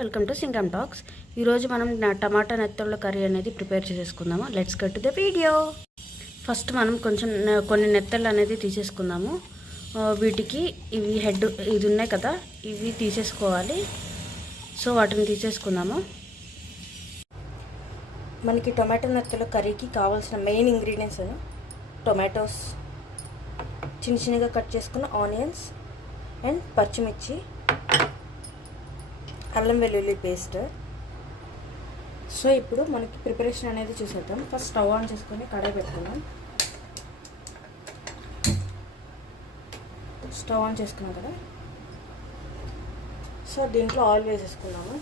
Welcome to Singam talks. ఈరోజు మనం టమాటా నెత్తళ్ళ curry అనేది ప్రిపేర్ చేసేసుకుందాము. Let's get to the video. First మనం కొన్ని నెత్తళ్ళు అనేది తీసేసుకుందాము. వీటికి ఇవి హెడ్ ఇది ఉన్నాయి కదా, ఇవి తీసేసుకోవాలి. సో వాటిని తీసేసుకుందాము. మనకి టమాటా నెత్తళ్ళ కర్రీకి కావాల్సిన మెయిన్ ఇంగ్రీడియంట్స్ టొమాటోస్, చిన్న చిన్నగా కట్ చేసుకున్న ఆనియన్స్ అండ్ పచ్చిమిర్చి, అల్లం వెల్లుల్లి పేస్ట్. సో ఇప్పుడు మనకి ప్రిపరేషన్ అనేది చూసేద్దాం. ఫస్ట్ స్టవ్ ఆన్ చేసుకొని కడాయి పెట్టుకున్నాం. స్టవ్ ఆన్ చేసుకున్నాం కదా, సో దీంట్లో ఆయిల్ వేసేసుకున్నాము.